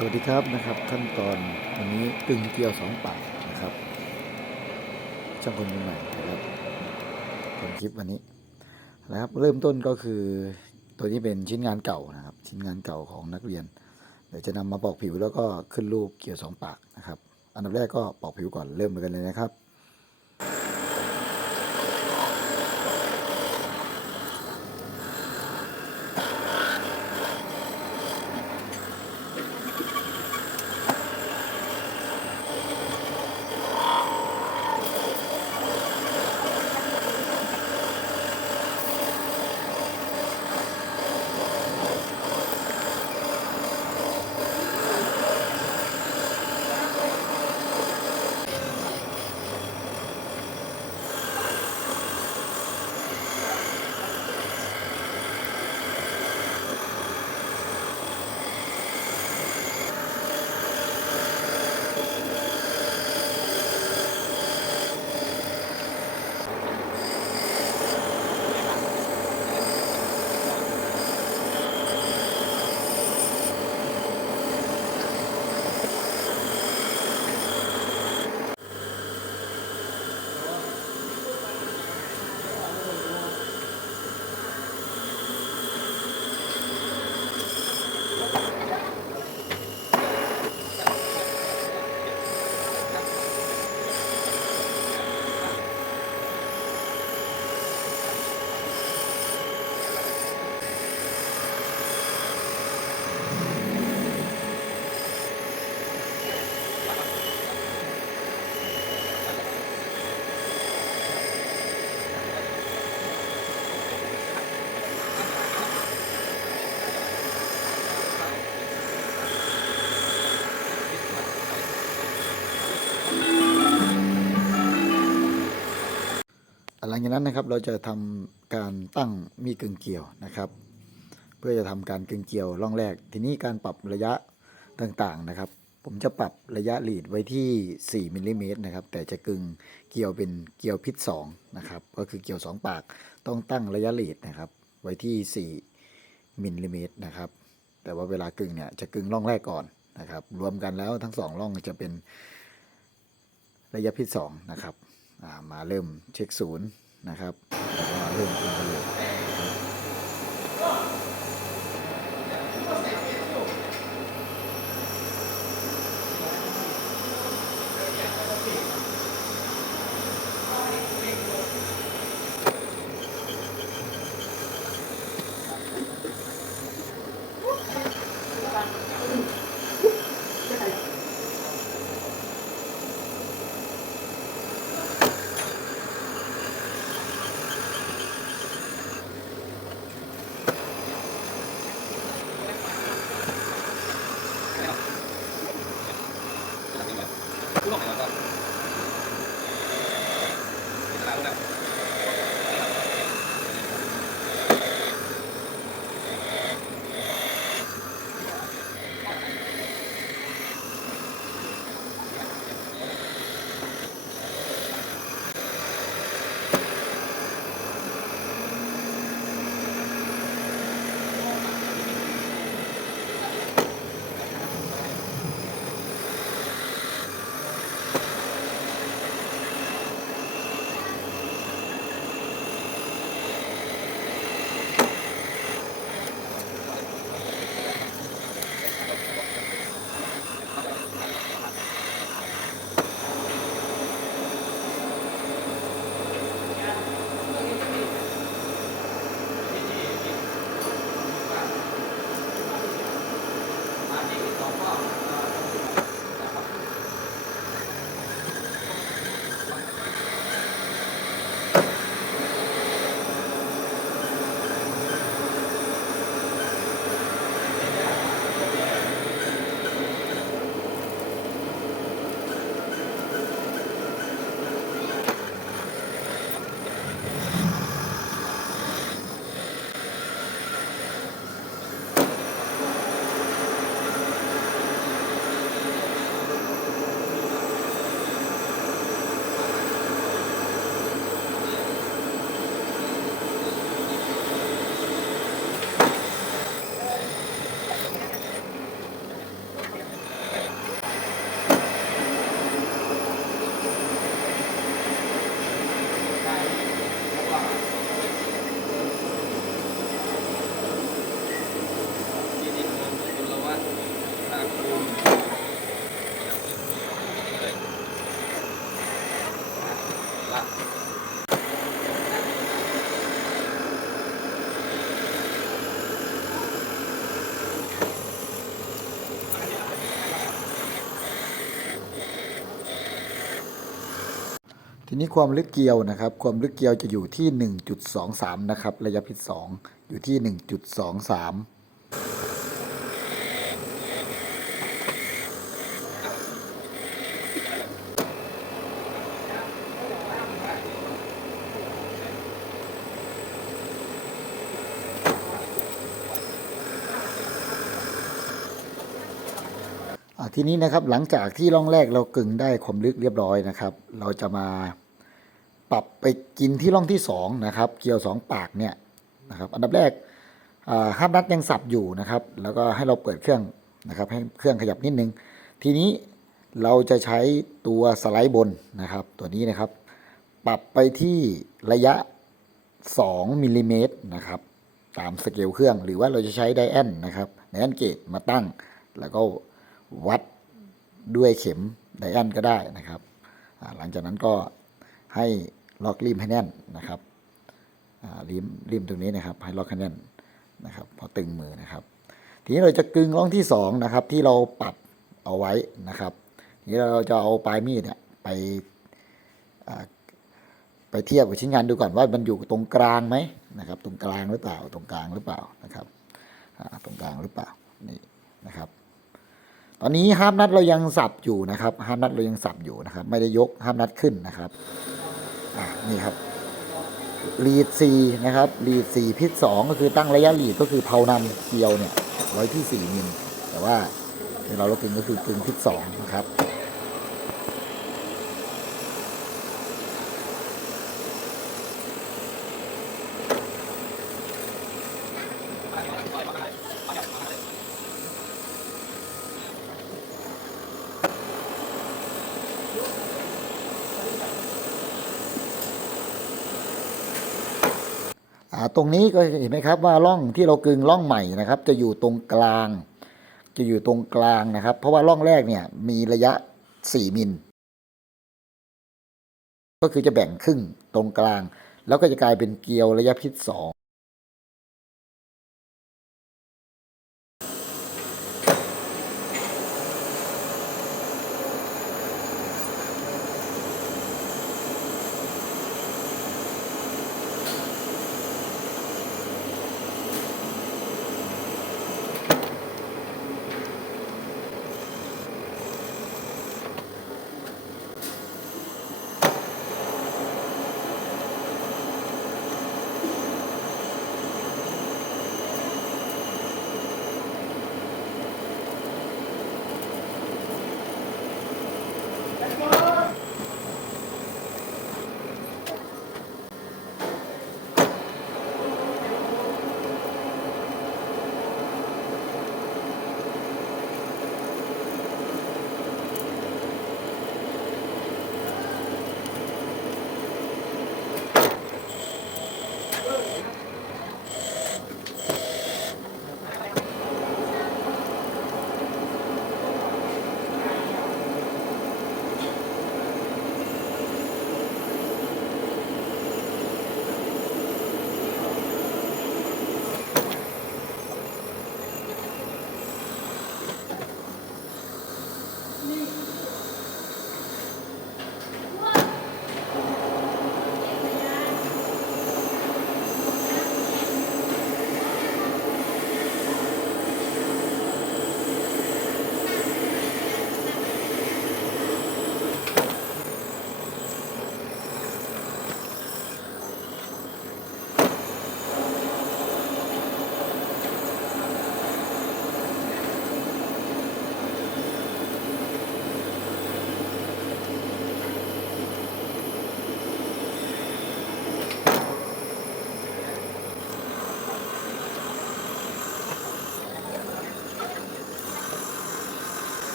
สวัสดีครับนะครับ ขั้นตอนวันนี้ตึงเกลียวสองปากนะครับช่างคนใหม่นะครับผมคลิปวันนี้นะครับเริ่มต้นก็คือตัวนี้เป็นชิ้นงานเก่านะครับ ชิ้นงานเก่าของนักเรียน เดี๋ยวจะนำมาปอกผิวแล้วก็ขึ้นรูปเกลียวสองปากนะครับ อันดับแรกก็ปอกผิวก่อนเริ่มกันเลยนะครับ งจากนั้นนะครับเราจะทำการตั้งมีกึ่งเกลียวนะครับ เพื่อจะทำการกึ่งเกลียวร่องแรก ทีนี้การปรับระยะต่างๆนะครับ ผมจะปรับระยะหลีดไว้ที่ 4มิลลิเมตรนะครับ แต่จะกึ่งเกลียวเป็นเกลียวพิษ2นะครับ ก็คือเกลียว 2 ปากต้องตั้งระยะหลีดนะครับ ไว้ที่ 4มิลลิเมตรนะครับ แต่ว่าเวลากึ่งเนี่ยจะกึ่งร่องแรกก่อนนะครับ รวมกันแล้วทั้งสองร่องจะเป็นระยะพิษ2นะครับมาเริ่มเช็คศูนย์ นะครับแล้วก็เริ่มกึ่งกันเลยค ทีนี้ความลึกเกลียวนะครับ ความลึกเกลียวจะอยู่ที่ 1.23 นะครับ ระยะพิษ2อยู่ที่ 1.23 ทีนี้นะครับหลังจากที่ร่องแรกเรากึ่งได้ความลึกเรียบร้อยนะครับ เราจะมาปรับไปกินที่ร่องที่สองนะครับเกลียวสองปากเนี่ยนะครับอันดับแรกห้ามนัดยังสับอยู่นะครับ แล้วก็ให้เราเปิดเครื่องนะครับ ให้เครื่องขยับนิดนึง ทีนี้เราจะใช้ตัวสไลด์บนนะครับ ตัวนี้นะครับ ปรับไปที่ระยะ 2มิลลิเมตรนะครับตามสเกลเครื่องหรือว่าเราจะใช้ไดแอนนะครับไดแอนเกจมาตั้งแล้วก็ วัดด้วยเข็มไดแอนก็ได้นะครับหลังจากนั้นก็ให้ล็อกริมให้แน่นนะครับริมริมตรงนี้นะครับ ให้ล็อกให้แน่นนะครับ พอตึงมือนะครับ ทีนี้เราจะกึงร่องที่สองนะครับที่เราปรับเอาไว้นะครับ ทีนี้เราจะเอาปลายมีดเนี่ยไปไปเทียบกับชิ้นงานดูก่อนว่ามันอยู่ตรงกลางไหมนะครับ ตรงกลางหรือเปล่าตรงกลางหรือเปล่านะครับตรงกลางหรือเปล่านี่นะครับ ตอนนี้ห้ามนัดเรายังสับอยู่นะครับห้ามนัดเรายังสับอยู่นะครับ ไม่ได้ยกห้ามนัดขึ้นนะครับนี่ครับลีดสี่นะครับลีดสี่พิษสองก็คือตั้งระยะลีดก็คือเพานำเกลียวเนี่ยร้อยที่สี่มิลแต่ว่าเราเรากึงก็คือกึงพิษสองนะครับ อ่า ตรงนี้ก็เห็นไหมครับว่าร่องที่เรากึงร่องใหม่นะครับ จะอยู่ตรงกลาง จะอยู่ตรงกลางนะครับ เพราะว่าร่องแรกเนี่ยมีระยะ 4 มิล ก็คือจะแบ่งครึ่งตรงกลาง แล้วก็จะกลายเป็นเกลียวระยะพิษ2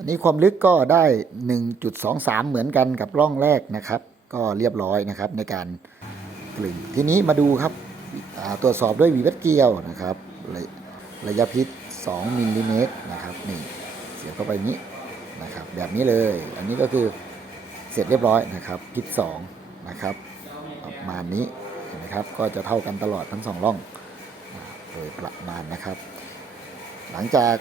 องนี้ความลึกก็ได้ 1.23 เหมือนกันกับร่องแรกนะครับ ก็เรียบร้อยนะครับในการกลึงทีนี้มาดูครับตรวจสอบด้วยวีวัดเกลียวนะครับระระยะพิษ 2มิลลิเมตรนะครับนี่เสียบเข้าไปนี้นะครับ แบบนี้เลย อันนี้ก็คือเสร็จเรียบร้อยนะครับพิษ2นะครับประมาณนี้นะครับก็จะเท่ากันตลอดทั้งสองร่องโดยประมาณนะครับ หลังจาก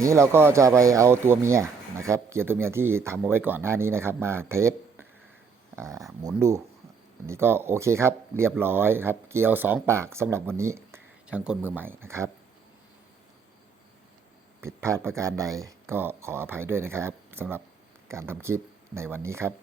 นี้เราก็จะไปเอาตัวเมีย นะครับ เกียร์ตัวเมียที่ทำเอาไว้ก่อนหน้านี้นะครับ มาเทสหมุนดูอันนี้ก็โอเคครับเรียบร้อยครับ เกียวสองปากสำหรับวันนี้ช่างกลมือใหม่นะครับ ผิดพลาดประการใดก็ขออภัยด้วยนะครับสำหรับการทำคลิปในวันนี้ครับ